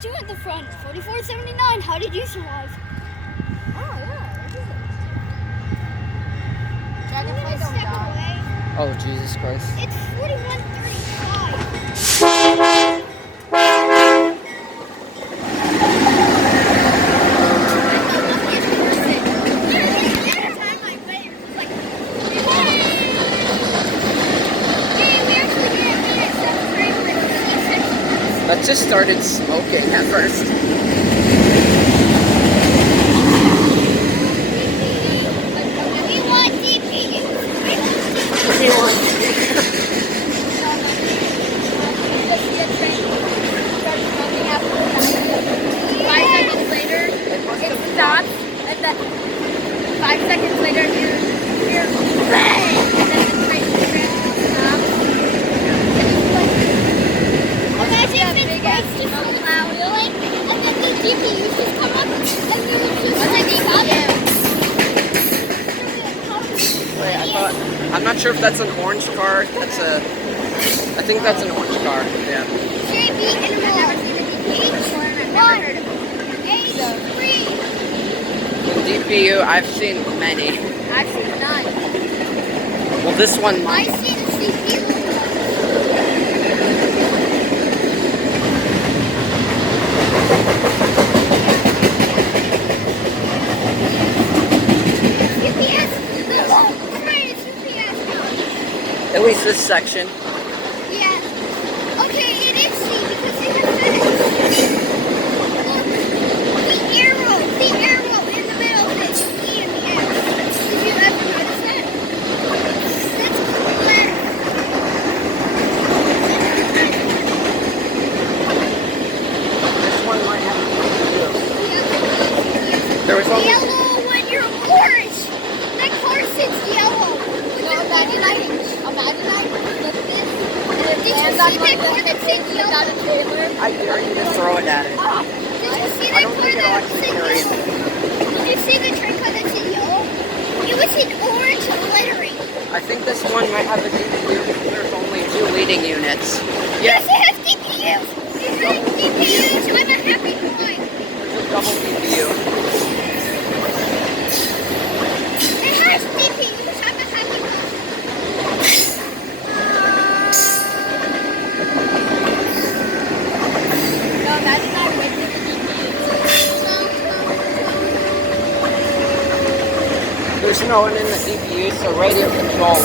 Two at the front, 44.79. How did you survive? Oh, yeah, I did. Dragonfly don't Step die. away. Oh, Jesus Christ. It's 41.35. That just started smoking at first. We want DPU. It stops, and then 5 seconds later, you're bang! And then the train stops. Imagine if it's just so loud, and then the DPUs just come up, and then it's just I'm not sure if that's an orange car. I think that's an orange car. Yeah. JB intermodal. DPU, I've seen many. I've seen none. Well, this one might. I've seen a CPU. At least this section. Yeah. Okay, it is C because it has finished. Look, the arrow in the middle is E and the S. Did you ever notice that? That's clear. This one might have DPU. There was only Yellow when you're orange. That car sits yellow. Imagine I flip this. Did you see that car that said yellow? I dare you to throw it at it. Did you see I that don't car think it'll that actually said carry yellow? it. Did you see the train car that said yellow? It was in orange lettering. I think this one might have a DPU because there's only 2 leading units. Yes, Yes, it has DPUs. It has DPUs. I'm a happy boy. there's a double DPU. It has DPUs. I'm a happy boy. No, imagine I went to the There's no one in the DPU, so radio control.